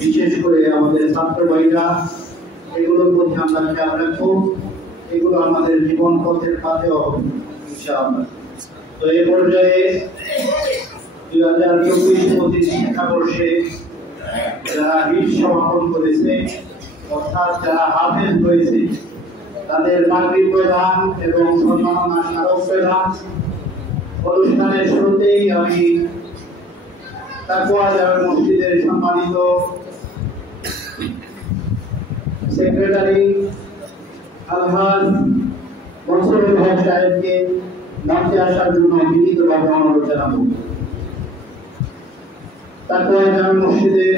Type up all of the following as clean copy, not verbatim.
বিশেষ করে আমাদের ছাত্র ভাইরা এগুলোর প্রতি আমরা খেয়াল রাখবো, এগুলো আমাদের জীবন পথের কাজেও হবে ইনশাআল্লাহ। তো এই পর্যায়ে 2024-25 শিক্ষাবর্ষে যারা হিট সমাপন করেছে অর্থাৎ যারা হাফেজ হয়েছে তাদের মাগরিব প্রদান এবং সম্মাননা স্মারক প্রদান অনুষ্ঠানের শুরুতেই আমি তাকওয়া জামে মসজিদের সম্মানিত সেক্রেটারি আলহাজ মনসুরুল হক সাহেবকে মঞ্চে আসার জন্য বিনীতভাবে অনুরোধ জানাবো। তাকওয়া জামে মসজিদের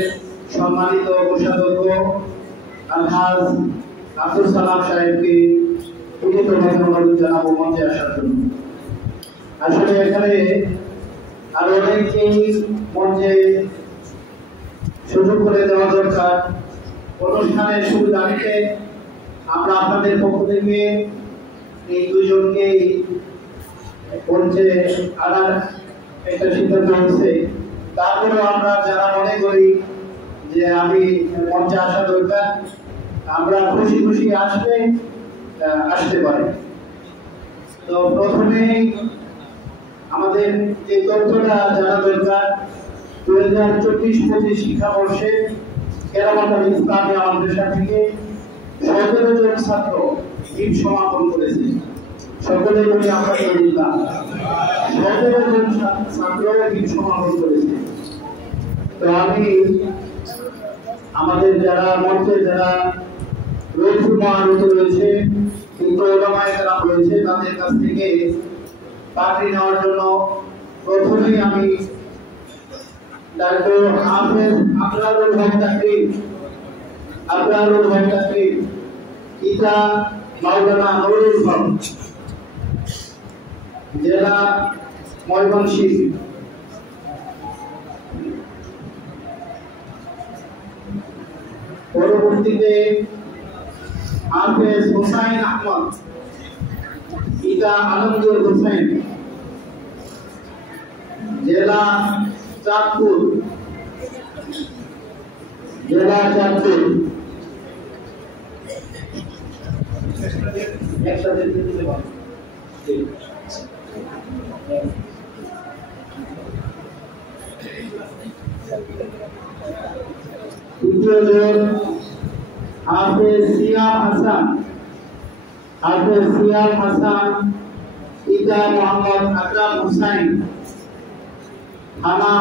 সম্মানিত কোষাধ্যক্ষ আলহাজ আব্দুল সালাম সাহেবকে বিনীতভাবে অনুরোধ জানাবো মঞ্চে আসার জন্য। আসলে এখানে আরো অনেকেই মঞ্চে সুযোগ করে দেওয়া দরকার। অনুষ্ঠানের শুরু দাঁড়িয়ে আমরা আপনাদের পক্ষ থেকে এই দুইজনকে মঞ্চে আনার একটা সিদ্ধান্ত হয়েছে। তারপরেও আমরা যারা মনে করি যে আমি মঞ্চে আসা দরকার, আমরা খুশি খুশি আসতে পারি। তো প্রথমে আমাদের যে তথ্যটা জানা দরকার, 2024-25 শিক্ষাবর্ষে কেরামতুল ইসলামিয়া মাদ্রাসা থেকে 17 জন ছাত্র হিট সমাপন করেছে। সকলে বলি আলহামদুলিল্লাহ। 17 জন ছাত্র হিট সমাপন করেছে। তো আমি আমাদের যারা মঞ্চে যারা রয়েছে কিন্তু ওলামায়ে কেরাম রয়েছে, তাদের কাছ থেকে পাগড়ি নেওয়ার জন্য প্রথমেই আমি ডাক্তার হাফেজ আবরারুল হক তাকরির পিতা মাওলানা নুরুল হক, জেলা ময়মনসিংহ। পরবর্তীতে হাফেজ হুসাইন আহমদ, পিতা আলমগীর হোসেন, জেলা চাঁদপুর। একসাথে দিতে পারবো। দ্বিতীয় জন হাফেজ সিয়াম হাসান, পিতা মোহাম্মদ আকরাম হুসাইন, থানা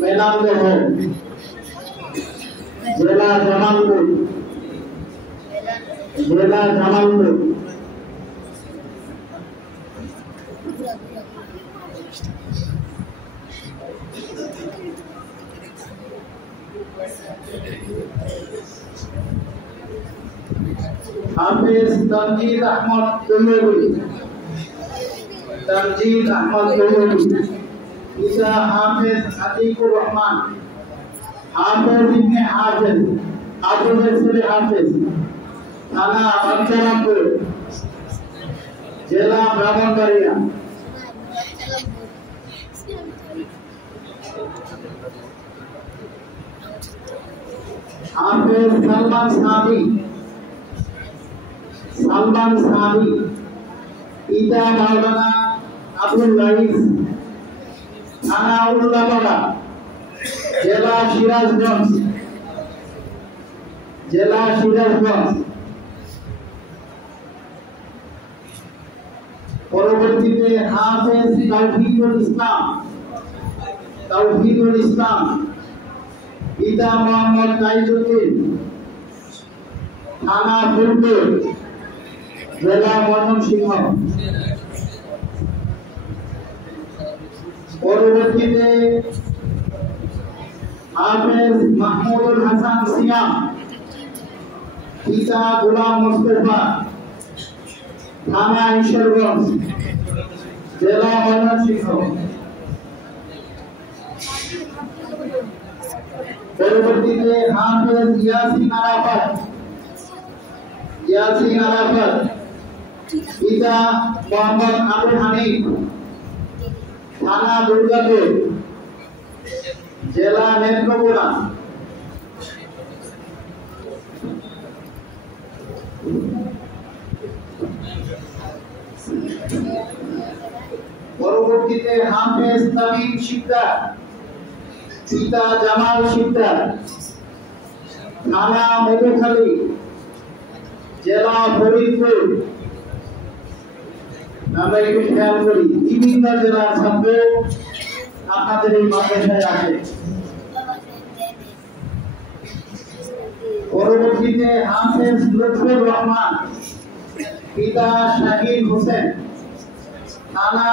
মেলান্দহ, জেলা জামালপুর। হাফেজ তামজিদ আহমদ তৈয়বী, পিতা হাফেজ আতিকুর রহমান, হাফেজ ইবনে হাফেজের ছেলে হাফেজ, থানা বাঞ্ছারামপুর, জেলা ব্রাহ্মণবাড়িয়া। হাফেজ সালমান সাহাবী, পিতা মাওলানা আবুল রাইস, থানা উল্লাপাড়া, জেলা সিরাজগঞ্জ। পরবর্তীতে হাফেজ তাওহীদুল ইসলাম, পিতা মোহাম্মদ তাইজউদ্দিন, থানা ফুলপুর, জেলা ময়মনসিংহ। পরবর্তীতে হাফেজ মাহমুদুল হাসান সিয়াম, পিতা গোলাম মোস্তফা, থানা ঈশ্বরগঞ্জ, জেলা ময়মনসিংহ। পরবর্তীতে হাফেজ ইয়াসিন আরাফাত, পিতা মোহাম্মদ আবুল হানিফ, থানা দুর্গাপুর, জেলা নেত্রকোনা পরবর্তীতে হাফেজ তামিম শিকদার, পিতা জামাল শিকদার, থানা মধুখালী, জেলা ফরিদপুর। আমরা একটু খেয়াল করি বিভিন্ন জেলার ছাত্র আপনাদের এই মাদ্রাসায় আসে। পরবর্তীতে হাফেজ লুৎফুর রহমান, পিতা শাহিদ হোসেন, থানা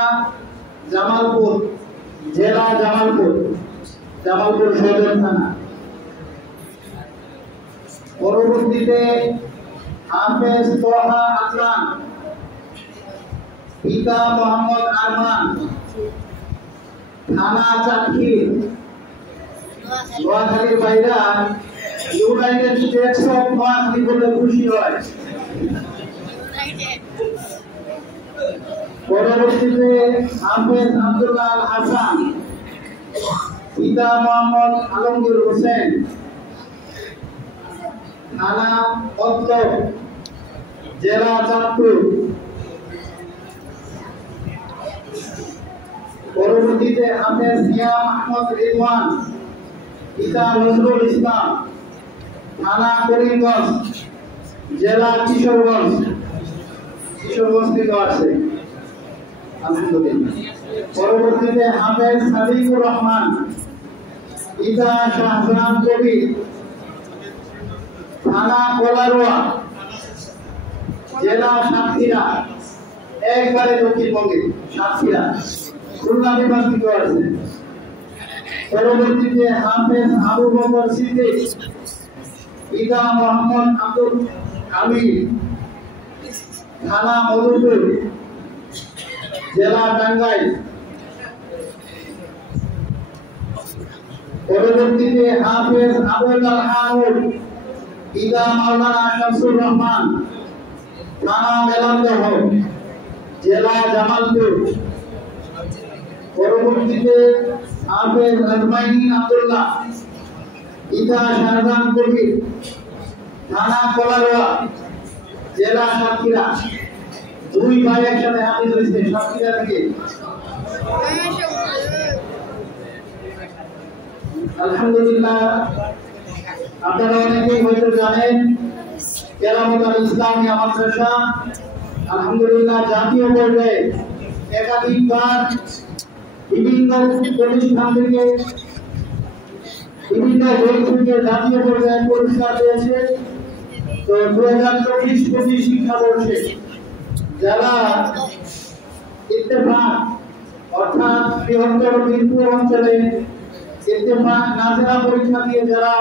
জামালপুর, জেলা জামালপুর, জামালপুর সদর থানা। পরবর্তীতে হাফেজ তোহা আদনান, পিতা মোহাম্মদ আরমান, থানা চাটখিল, নোয়াখালীর বাইরা ইউনাইটেড স্টেটস অফ নোয়াখালী বলে খুশি হয়। পরবর্তীতে হাফেজ আব্দুল্লাহ আল হাসান, পিতা মোহাম্মদ আলমগীর হোসেন, থানা মতলব, জেলা চাঁদপুর। পরবর্তীতে হাফেজ মিয়া মাহমুদ রিদওয়ান, পিতা নজরুল ইসলাম, থানা করিমগঞ্জ, জেলা কিশোরগঞ্জ। কিশোরগঞ্জ থেকে আসছে। পরবর্তীতে হাফেজ সাদিকুর রহমান, পিতা শাহজাহান কবির, থানা কোলারোয়া, জেলা সাতক্ষীরা। একবারে দক্ষিণবঙ্গে সাতক্ষীরা, খুলনা বিভাগ থেকে আসছে। পরবর্তীতে হাফেজ আবু বকর সিদ্দিক, পিতা মোহাম্মদ আব্দুল হামিদ, থানা মধুপুর, জেলা টাঙ্গাইল। পরবর্তীতে হাফেজ আবুল আহমদ, পিতা মাওলানা শামসুর রহমান, থানা মেলান্দহ, জেলা জামালপুর। পরবর্তীতে হাফেজ আজমাইন আব্দুল্লাহ, পিতা শাহজাহান কবির, থানা কোলারোয়া, জেলা সাতক্ষীরা। দুই ভাই একসাথে হাফেজ হয়েছে সাতক্ষীরা থেকে। আলহামদুলিল্লাহ, আপনারা অনেকেই হয়তো জানেন কেরামত আল ইসলামিয়া মাদ্রাসা আলহামদুলিল্লাহ জাতীয় পর্যায়ে একাধিকবার বিভিন্ন প্রতিষ্ঠান থেকে বিভিন্ন বই থেকে জাতীয় পর্যায়ে পুরস্কার পেয়েছে। তো 2024-25 শিক্ষাবর্ষে যারা ইত্তেফাক অর্থাৎ বৃহত্তর মিরপুর অঞ্চলে ইত্তেফাক নাজেরা পরীক্ষা দিয়ে যারা